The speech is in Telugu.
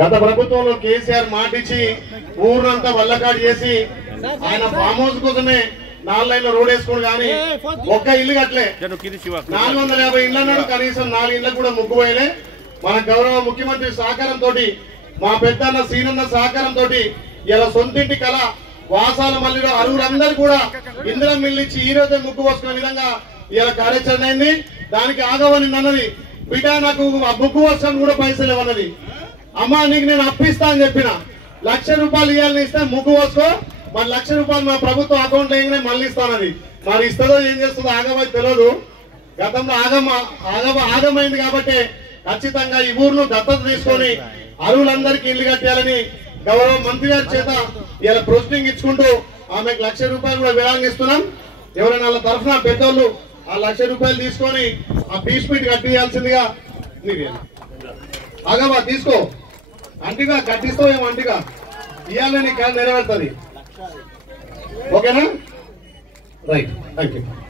గత ప్రభుత్వంలో కేసీఆర్ మాటిచ్చి ఊరంతా వల్లకాడు చేసి ఆయన ఫామ్ హౌస్ కోసమే 4 లైన్ల రోడ్ వేసుకోడు కానీ ఒక్క ఇల్లు కట్టలే. 450 ఇళ్ళు అన్నాడు, కనీసం 4 ఇళ్ళకు కూడా ముగ్గుపోయలే. మన గౌరవ ముఖ్యమంత్రి సహకారంతో, మా పెద్దన్న సీనన్న సహకారంతో ఇలా సొంతింటి కళ వాసాల మల్లిలో అరువులందరూ కూడా ఇందిరం మిల్లు ఇచ్చి ఈ రోజే ముగ్గు పోసుకునే విధంగా ఇలా కార్యాచరణ అయింది. దానికి ఆగవని అన్నది, బిడ్డ నాకు ముగ్గు పోసుకోవడానికి కూడా పైసలు ఇవ్వన్నది. అమ్మా నీకు నేను అప్పిస్తా అని చెప్పిన, 1,00,000 రూపాయలు ఇవ్వాలని ఇస్తే ముగ్గు పోసుకో, మరి 1,00,000 రూపాయలు మా ప్రభుత్వం అకౌంట్ వేయగానే మళ్ళీ ఇస్తానది. మరి ఇస్తుందో ఏం చేస్తుందో ఆగమై తెలియదు. గతంలో ఆగమైంది కాబట్టి ఖచ్చితంగా ఈ ఊరును దత్తత తీసుకొని అరువులందరికీ ఇల్లు కట్టాలని గౌరవ మంత్రి గారి చేత ఇలా ప్రొసీడింగ్ ఇచ్చుకుంటూ ఆమెకు 1,00,000 రూపాయలు కూడా విరాళం ఇస్తున్నాం. ఎవరైనా వాళ్ళ తరఫున పెద్దోళ్ళు ఆ 1,00,000 రూపాయలు తీసుకొని ఆ పీస్ పీట్ కట్టియాల్సిందిగా మీరు ఆగమా తీసుకో, అంటిగా కట్టిస్తావు ఏమో, అంటిగా ఇవ్వాలని నెరవేరుతుంది. ఓకేనా? Right, thank you.